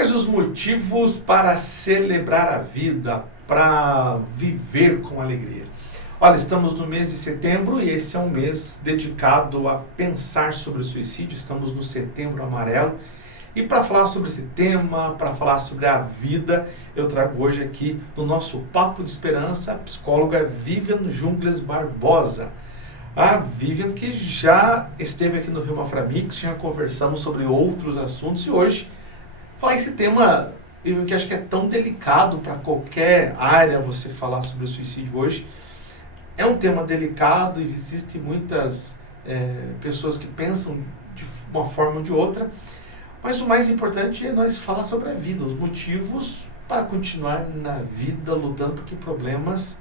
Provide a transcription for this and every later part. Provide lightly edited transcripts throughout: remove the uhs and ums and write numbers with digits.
Quais os motivos para celebrar a vida, para viver com alegria? Olha, estamos no mês de setembro e esse é um mês dedicado a pensar sobre o suicídio. Estamos no Setembro Amarelo. E para falar sobre esse tema, para falar sobre a vida, eu trago hoje aqui no nosso Papo de Esperança a psicóloga Vivian Jungles Barbosa. A Vivian que já esteve aqui no Rio Maframix, já conversamos sobre outros assuntos e hoje falar esse tema, Vivian, que acho que é tão delicado para qualquer área você falar sobre o suicídio hoje. É um tema delicado e existem muitas pessoas que pensam de uma forma ou de outra. Mas o mais importante é nós falar sobre a vida, os motivos para continuar na vida, lutando, porque problemas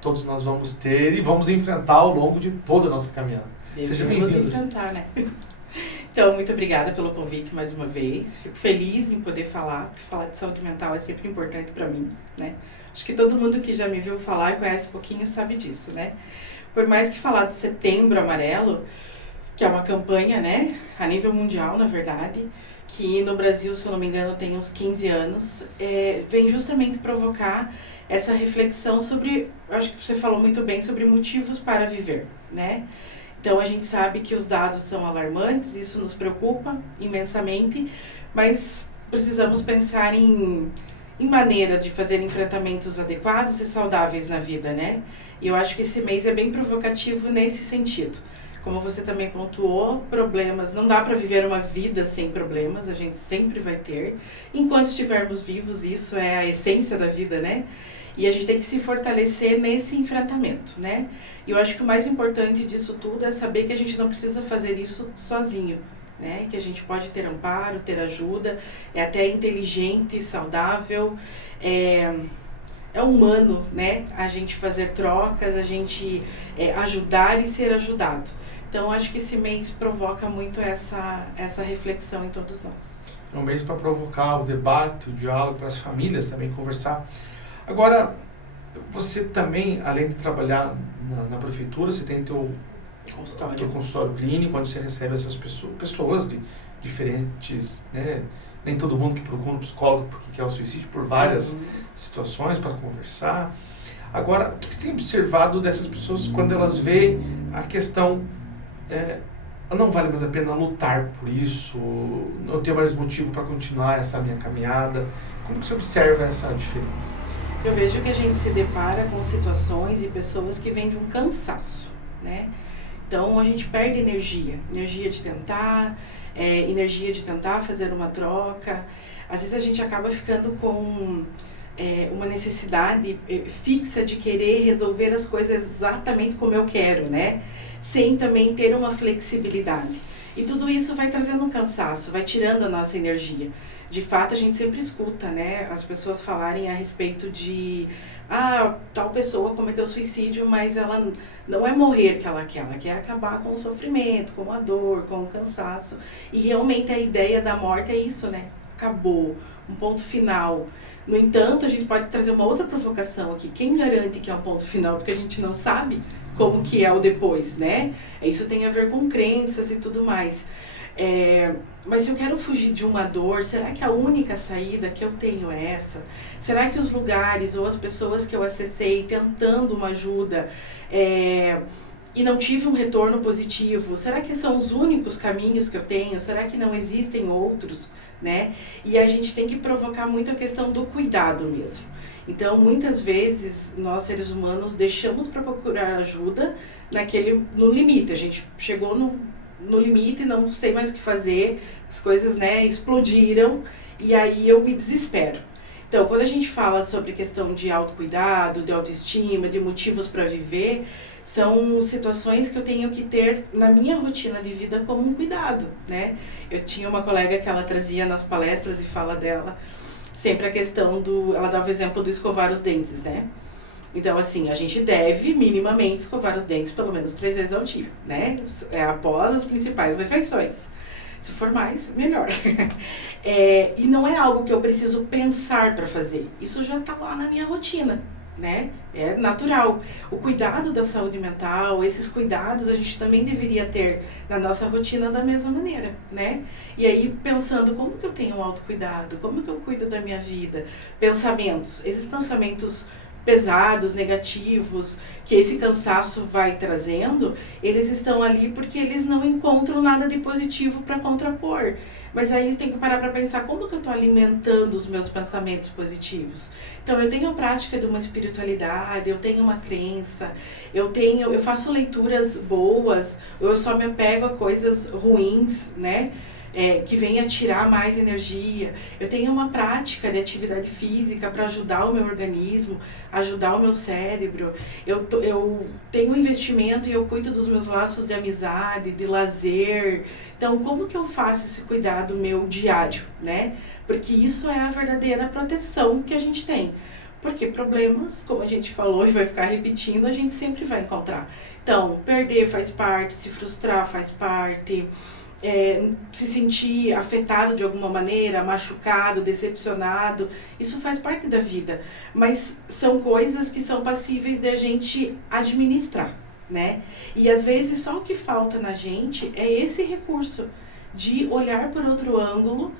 todos nós vamos ter e vamos enfrentar ao longo de toda a nossa caminhada. Seja bem-vindo. Vamos enfrentar, né? Então, muito obrigada pelo convite mais uma vez. Fico feliz em poder falar, porque falar de saúde mental é sempre importante para mim, né? Acho que todo mundo que já me viu falar e conhece um pouquinho sabe disso, né? Por mais que falar do Setembro Amarelo, que é uma campanha, né, a nível mundial, na verdade, que no Brasil, se eu não me engano, tem uns 15 anos, vem justamente provocar essa reflexão sobre, acho que você falou muito bem, sobre motivos para viver, né? Então, a gente sabe que os dados são alarmantes, isso nos preocupa imensamente, mas precisamos pensar em maneiras de fazer enfrentamentos adequados e saudáveis na vida, né? E eu acho que esse mês é bem provocativo nesse sentido. Como você também pontuou, problemas, não dá para viver uma vida sem problemas, a gente sempre vai ter. Enquanto estivermos vivos, isso é a essência da vida, né? E a gente tem que se fortalecer nesse enfrentamento, né? E eu acho que o mais importante disso tudo é saber que a gente não precisa fazer isso sozinho, né? Que a gente pode ter amparo, ter ajuda, é até inteligente, saudável, é humano, né? A gente fazer trocas, a gente ajudar e ser ajudado. Então, acho que esse mês provoca muito essa reflexão em todos nós. É um mês para provocar o debate, o diálogo, para as famílias também conversar. Agora, você também, além de trabalhar na prefeitura, você tem teu consultório clínico, onde você recebe essas pessoas de diferentes, né? Nem todo mundo que procura um psicólogo porque quer o suicídio, por várias situações para conversar. Agora, o que você tem observado dessas pessoas quando elas veem a questão, não vale mais a pena lutar por isso, não tenho mais motivo para continuar essa minha caminhada? Como você observa essa diferença? Eu vejo que a gente se depara com situações e pessoas que vêm de um cansaço, né? Então, a gente perde energia de tentar, energia de tentar fazer uma troca. Às vezes a gente acaba ficando com uma necessidade fixa de querer resolver as coisas exatamente como eu quero, né? Sem também ter uma flexibilidade. E tudo isso vai trazendo um cansaço, vai tirando a nossa energia. De fato, a gente sempre escuta, né, as pessoas falarem a respeito de tal pessoa cometeu suicídio, mas ela não é morrer que ela quer acabar com o sofrimento, com a dor, com o cansaço. E realmente a ideia da morte é isso, né? Acabou, um ponto final. No entanto, a gente pode trazer uma outra provocação aqui. Quem garante que é um ponto final? Porque a gente não sabe como que é o depois, né? Isso tem a ver com crenças e tudo mais. Mas se eu quero fugir de uma dor, será que a única saída que eu tenho é essa? Será que os lugares ou as pessoas que eu acessei tentando uma ajuda e não tive um retorno positivo, será que são os únicos caminhos que eu tenho? Será que não existem outros, né? E a gente tem que provocar muito a questão do cuidado mesmo. Então, muitas vezes, nós seres humanos deixamos para procurar ajuda no limite. A gente chegou no limite, não sei mais o que fazer, as coisas, né, explodiram e aí eu me desespero. Então, quando a gente fala sobre questão de autocuidado, de autoestima, de motivos para viver, são situações que eu tenho que ter na minha rotina de vida como um cuidado, né? Eu tinha uma colega que ela trazia nas palestras e fala dela sempre a questão ela dava o exemplo do escovar os dentes, né? Então, assim, a gente deve minimamente escovar os dentes pelo menos 3 vezes ao dia, né? Após as principais refeições. Se for mais, melhor. E não é algo que eu preciso pensar para fazer. Isso já está lá na minha rotina, né? É natural. O cuidado da saúde mental, esses cuidados a gente também deveria ter na nossa rotina da mesma maneira, né? E aí pensando, como que eu tenho um autocuidado? Como que eu cuido da minha vida? Pensamentos, esses pensamentos pesados, negativos, que esse cansaço vai trazendo, eles estão ali porque eles não encontram nada de positivo para contrapor. Mas aí tem que parar para pensar, como que eu estou alimentando os meus pensamentos positivos? Então eu tenho a prática de uma espiritualidade, eu tenho uma crença, eu faço leituras boas, eu só me apego a coisas ruins, né? Que venha tirar mais energia. Eu tenho uma prática de atividade física para ajudar o meu organismo, ajudar o meu cérebro. Eu tenho um investimento e eu cuido dos meus laços de amizade, de lazer. Então, como que eu faço esse cuidado meu diário, né? Porque isso é a verdadeira proteção que a gente tem. Porque problemas, como a gente falou e vai ficar repetindo, a gente sempre vai encontrar. Então, perder faz parte, se frustrar faz parte, se sentir afetado de alguma maneira, machucado, decepcionado, isso faz parte da vida. Mas são coisas que são passíveis de a gente administrar, né? E às vezes só o que falta na gente é esse recurso de olhar por outro ângulo,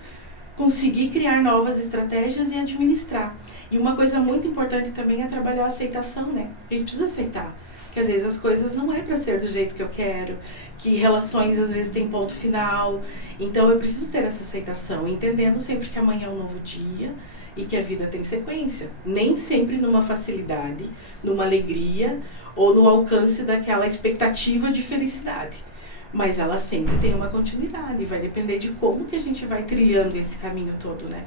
conseguir criar novas estratégias e administrar. E uma coisa muito importante também é trabalhar a aceitação, né? A gente precisa aceitar que às vezes as coisas não é para ser do jeito que eu quero, que relações às vezes têm ponto final. Então eu preciso ter essa aceitação, entendendo sempre que amanhã é um novo dia e que a vida tem sequência. Nem sempre numa facilidade, numa alegria ou no alcance daquela expectativa de felicidade. Mas ela sempre tem uma continuidade, vai depender de como que a gente vai trilhando esse caminho todo, né?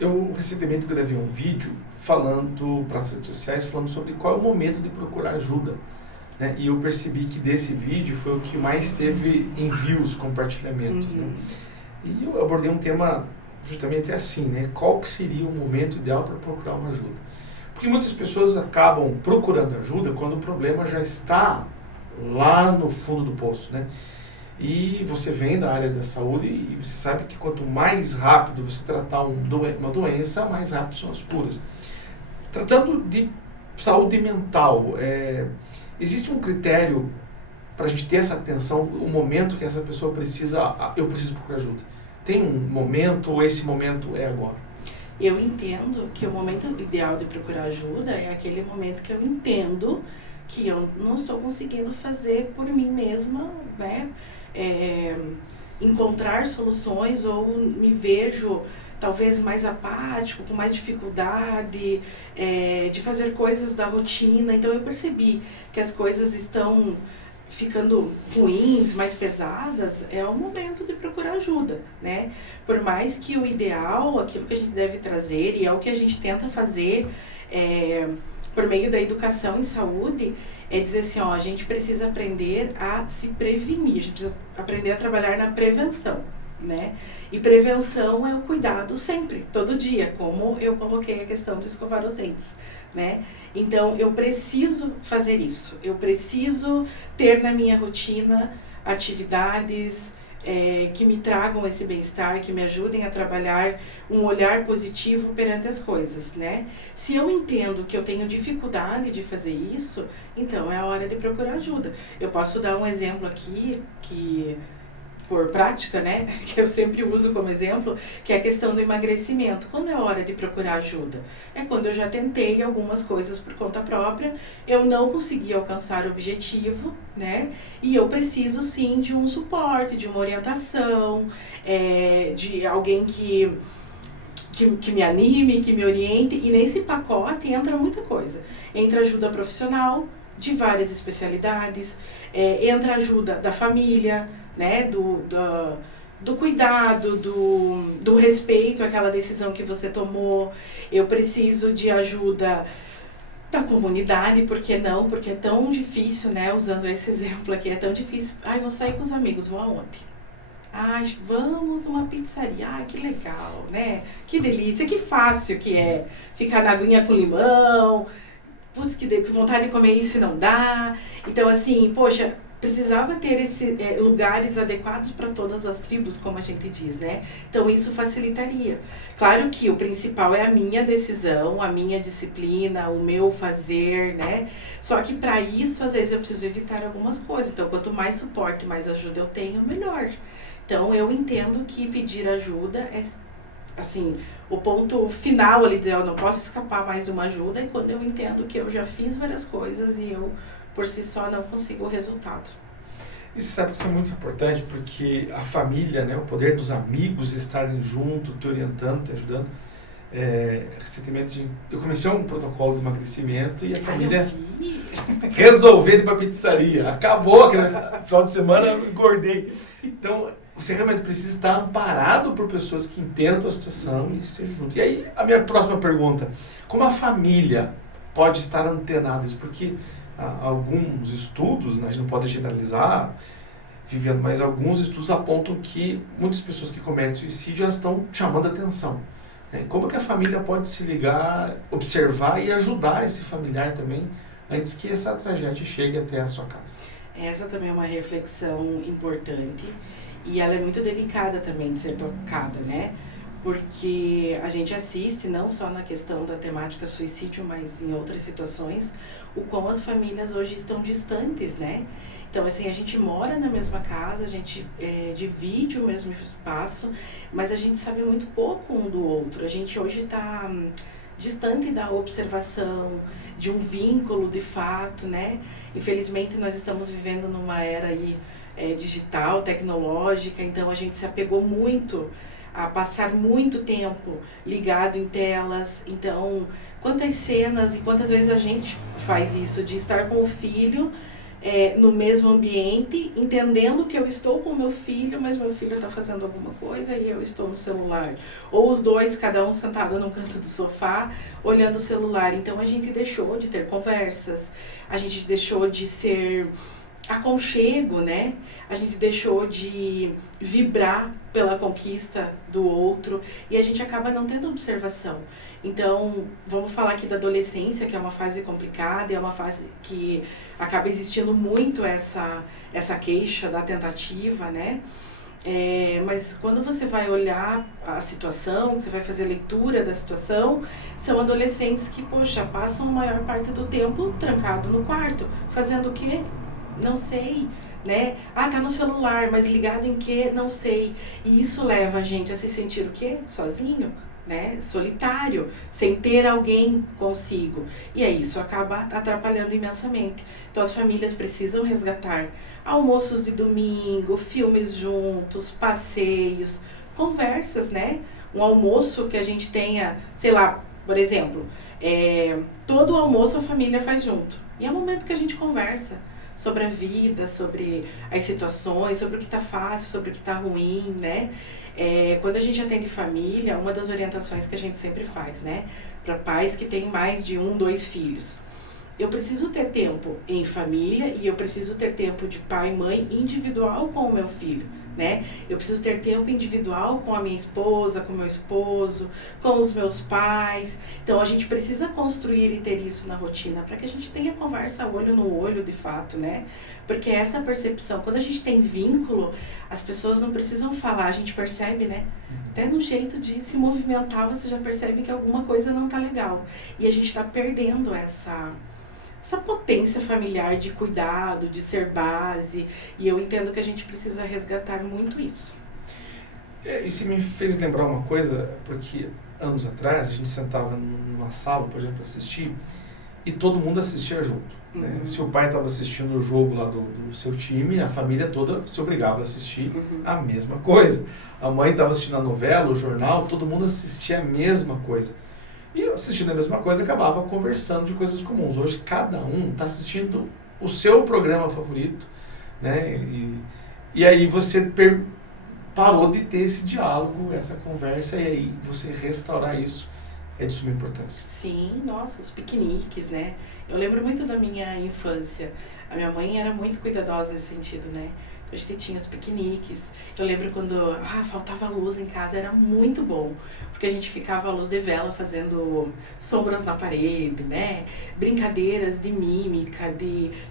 Eu recentemente gravei um vídeo falando para as redes sociais, falando sobre qual é o momento de procurar ajuda, né? E eu percebi que desse vídeo foi o que mais teve envios, compartilhamentos, né? E eu abordei um tema justamente assim, né? Qual que seria o momento ideal para procurar uma ajuda? Porque muitas pessoas acabam procurando ajuda quando o problema já está lá no fundo do poço, né? E você vem da área da saúde e você sabe que quanto mais rápido você tratar uma doença, mais rápido são as curas. Tratando de saúde mental, existe um critério para a gente ter essa atenção, o momento que essa pessoa eu preciso procurar ajuda? Tem um momento ou esse momento é agora? Eu entendo que o momento ideal de procurar ajuda é aquele momento que eu entendo que eu não estou conseguindo fazer por mim mesma, né? Encontrar soluções ou me vejo talvez mais apático, com mais dificuldade de fazer coisas da rotina. Então eu percebi que as coisas estão ficando ruins, mais pesadas, é o momento de procurar ajuda, né? Por mais que o ideal, aquilo que a gente deve trazer, e é o que a gente tenta fazer por meio da educação em saúde, é dizer assim, ó, a gente precisa aprender a se prevenir, a gente precisa aprender a trabalhar na prevenção, né? E prevenção é o cuidado sempre, todo dia, como eu coloquei a questão do escovar os dentes, né? Então, eu preciso fazer isso, eu preciso ter na minha rotina atividades que me tragam esse bem-estar, que me ajudem a trabalhar um olhar positivo perante as coisas, né? Se eu entendo que eu tenho dificuldade de fazer isso, então é a hora de procurar ajuda. Eu posso dar um exemplo aqui, que por prática, né, que eu sempre uso como exemplo, que é a questão do emagrecimento. Quando é a hora de procurar ajuda? É quando eu já tentei algumas coisas por conta própria, eu não consegui alcançar o objetivo, né, e eu preciso sim de um suporte, de uma orientação, de alguém que me anime, que me oriente, e nesse pacote entra muita coisa. Entra ajuda profissional, de várias especialidades, entra ajuda da família, né, do cuidado, do respeito àquela decisão que você tomou. Eu preciso de ajuda da comunidade, por que não? Porque é tão difícil, né, usando esse exemplo aqui, é tão difícil. Ai, vou sair com os amigos, vou aonde? Ai, vamos numa pizzaria, ai, que legal, né? Que delícia, que fácil que é ficar na aguinha com limão, putz, que vontade de comer isso e não dá. Então, assim, poxa, precisava ter lugares adequados para todas as tribos, como a gente diz, né? Então isso facilitaria. Claro que o principal é a minha decisão, a minha disciplina, o meu fazer, né? Só que para isso, às vezes, eu preciso evitar algumas coisas. Então, quanto mais suporte, mais ajuda eu tenho, melhor. Então, eu entendo que pedir ajuda é, assim, o ponto final ali, dizer, eu não posso escapar mais de uma ajuda, é quando eu entendo que eu já fiz várias coisas e eu por si só não consigo o resultado. E você sabe que isso é muito importante, porque a família, né, o poder dos amigos estarem junto, te orientando, te ajudando. Recentemente eu comecei um protocolo de emagrecimento e a família resolveu ir para a pizzaria. Acabou, aquele final de semana eu engordei. Então, você realmente precisa estar amparado por pessoas que entendam a situação e estejam junto. E aí, a minha próxima pergunta, como a família pode estar antenada nisso? Porque alguns estudos, né, a gente não pode generalizar, Viviane, mas alguns estudos apontam que muitas pessoas que cometem suicídio já estão chamando a atenção. Né? Como que a família pode se ligar, observar e ajudar esse familiar também, antes que essa tragédia chegue até a sua casa? Essa também é uma reflexão importante e ela é muito delicada também de ser tocada, né? Porque a gente assiste, não só na questão da temática suicídio, mas em outras situações, o quão as famílias hoje estão distantes, né? Então, assim, a gente mora na mesma casa, a gente divide o mesmo espaço, mas a gente sabe muito pouco um do outro. A gente hoje está distante da observação, de um vínculo de fato, né? Infelizmente, nós estamos vivendo numa era aí, digital, tecnológica, então a gente se apegou muito a passar muito tempo ligado em telas. Então, quantas cenas e quantas vezes a gente faz isso, de estar com o filho no mesmo ambiente, entendendo que eu estou com o meu filho, mas meu filho está fazendo alguma coisa e eu estou no celular. Ou os dois, cada um sentado num canto do sofá, olhando o celular. Então, a gente deixou de ter conversas, a gente deixou de ser aconchego, né? A gente deixou de vibrar pela conquista do outro e a gente acaba não tendo observação. Então, vamos falar aqui da adolescência, que é uma fase complicada, é uma fase que acaba existindo muito essa queixa da tentativa, né? Mas quando você vai olhar a situação, você vai fazer leitura da situação, são adolescentes que, poxa, passam a maior parte do tempo trancado no quarto, fazendo o quê? Não sei, né? Ah, tá no celular, mas ligado em quê? Não sei. E isso leva a gente a se sentir o quê? Sozinho, né? Solitário, sem ter alguém consigo. E aí isso acaba atrapalhando imensamente. Então as famílias precisam resgatar almoços de domingo, filmes juntos, passeios, conversas, né? Um almoço que a gente tenha, sei lá, por exemplo, todo o almoço a família faz junto. E é o momento que a gente conversa sobre a vida, sobre as situações, sobre o que está fácil, sobre o que está ruim, né? Quando a gente atende família, uma das orientações que a gente sempre faz, né? Para pais que têm mais de 1, 2 filhos. Eu preciso ter tempo em família e eu preciso ter tempo de pai e mãe individual com o meu filho, né? Eu preciso ter tempo individual com a minha esposa, com o meu esposo, com os meus pais. Então, a gente precisa construir e ter isso na rotina para que a gente tenha conversa olho no olho, de fato, né? Porque essa percepção, quando a gente tem vínculo, as pessoas não precisam falar, a gente percebe, né? Até no jeito de se movimentar, você já percebe que alguma coisa não tá legal. E a gente está perdendo essa potência familiar de cuidado, de ser base, e eu entendo que a gente precisa resgatar muito isso. Isso me fez lembrar uma coisa, porque anos atrás a gente sentava numa sala, por exemplo, assistir, e todo mundo assistia junto. Né? Se o pai estava assistindo o jogo lá do seu time, a família toda se obrigava a assistir a mesma coisa. A mãe estava assistindo a novela, o jornal, todo mundo assistia a mesma coisa. E assistindo a mesma coisa, acabava conversando de coisas comuns. Hoje, cada um está assistindo o seu programa favorito, né? E aí você parou de ter esse diálogo, essa conversa, e aí você restaurar isso é de suma importância. Sim, nossa, os piqueniques, né? Eu lembro muito da minha infância. A minha mãe era muito cuidadosa nesse sentido, né? A gente tinha os piqueniques. Eu lembro quando faltava luz em casa, era muito bom, porque a gente ficava à luz de vela fazendo sombras na parede, né? Brincadeiras de mímica,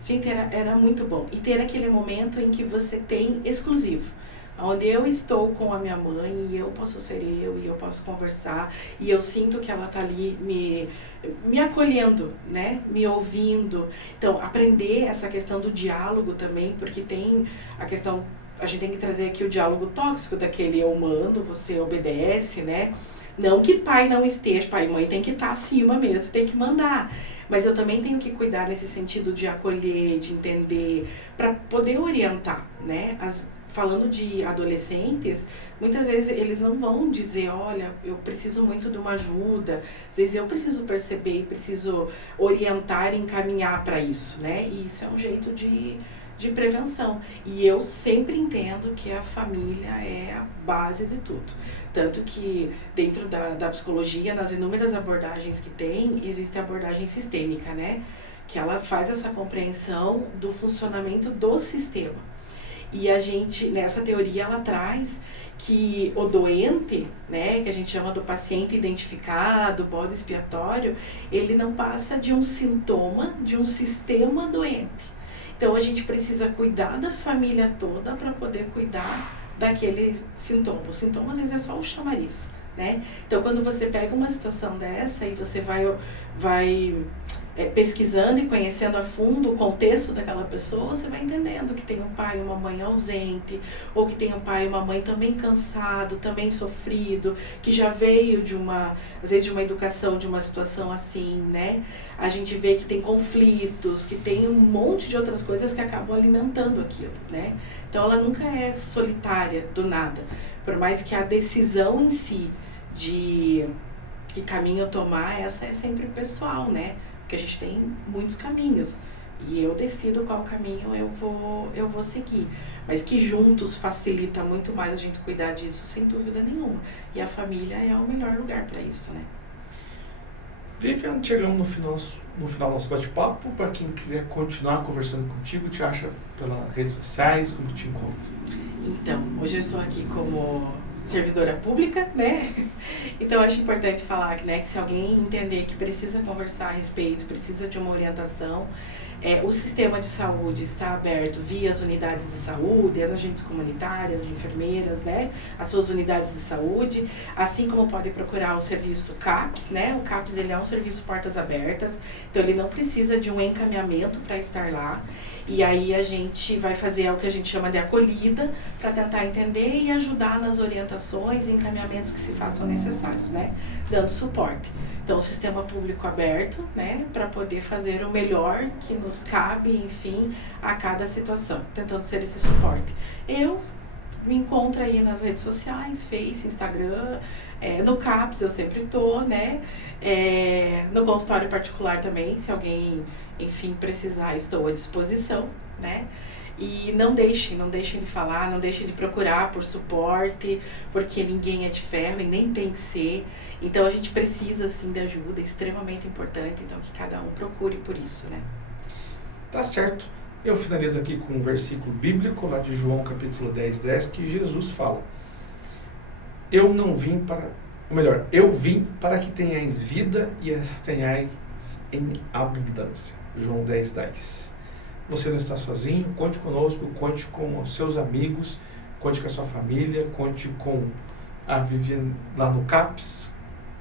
Gente, era muito bom. E ter aquele momento em que você tem exclusivo, onde eu estou com a minha mãe e eu posso ser eu e eu posso conversar e eu sinto que ela está ali me acolhendo, né? Me ouvindo. Então, aprender essa questão do diálogo também, porque tem a questão, a gente tem que trazer aqui o diálogo tóxico daquele eu mando, você obedece, né? Não que pai não esteja, pai e mãe tem que estar acima mesmo, tem que mandar. Mas eu também tenho que cuidar nesse sentido de acolher, de entender, para poder orientar, né? Falando de adolescentes, muitas vezes eles não vão dizer, olha, eu preciso muito de uma ajuda. Às vezes eu preciso perceber, preciso orientar e encaminhar para isso, né? E isso é um jeito de prevenção. E eu sempre entendo que a família é a base de tudo. Tanto que dentro da psicologia, nas inúmeras abordagens que tem, existe a abordagem sistêmica, né? Que ela faz essa compreensão do funcionamento do sistema. E a gente, nessa teoria, ela traz que o doente, né, que a gente chama do paciente identificado, bode expiatório, ele não passa de um sintoma de um sistema doente. Então, a gente precisa cuidar da família toda para poder cuidar daquele sintoma. O sintoma, às vezes, é só o chamariz, né? Então, quando você pega uma situação dessa e você vai pesquisando e conhecendo a fundo o contexto daquela pessoa, você vai entendendo que tem um pai e uma mãe ausente, ou que tem um pai e uma mãe também cansado, também sofrido, que já veio às vezes de uma educação, de uma situação assim, né? A gente vê que tem conflitos, que tem um monte de outras coisas que acabam alimentando aquilo, né? Então ela nunca é solitária do nada, por mais que a decisão em si de que caminho tomar, essa é sempre pessoal, né? Porque a gente tem muitos caminhos e eu decido qual caminho eu vou seguir. Mas que juntos facilita muito mais a gente cuidar disso, sem dúvida nenhuma. E a família é o melhor lugar para isso, né? Viviane, chegamos no final do nosso bate-papo. Para quem quiser continuar conversando contigo, te acha pelas redes sociais, como te encontra? Então, hoje eu estou aqui como servidora pública, né? Então, acho importante falar, né, que se alguém entender que precisa conversar a respeito, precisa de uma orientação, o sistema de saúde está aberto via as unidades de saúde, as agentes comunitárias, enfermeiras, né, as suas unidades de saúde, assim como pode procurar o serviço CAPS, né? O CAPS, ele é um serviço portas abertas, então ele não precisa de um encaminhamento para estar lá. E aí a gente vai fazer o que a gente chama de acolhida para tentar entender e ajudar nas orientações e encaminhamentos que se façam necessários, né? Dando suporte. Então, o sistema público aberto, né? Para poder fazer o melhor que nos cabe, enfim, a cada situação, tentando ser esse suporte. Eu me encontro aí nas redes sociais, Face, Instagram, no CAPS eu sempre tô, né? No consultório particular também, se alguém, enfim, precisar, estou à disposição, né? E não deixem de falar, não deixem de procurar por suporte, porque ninguém é de ferro e nem tem que ser. Então a gente precisa, assim, de ajuda, é extremamente importante, então que cada um procure por isso, né? Tá certo. Eu finalizo aqui com um versículo bíblico lá de João capítulo 10, que Jesus fala: eu vim para que tenhais vida e as tenhais em abundância. João 10. Você não está sozinho, conte conosco, conte com os seus amigos, conte com a sua família, conte com a Viviane lá no CAPS.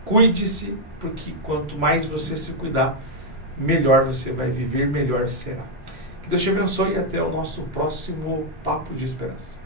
Cuide-se, porque quanto mais você se cuidar, melhor você vai viver, melhor será. Que Deus te abençoe e até o nosso próximo Papo de Esperança.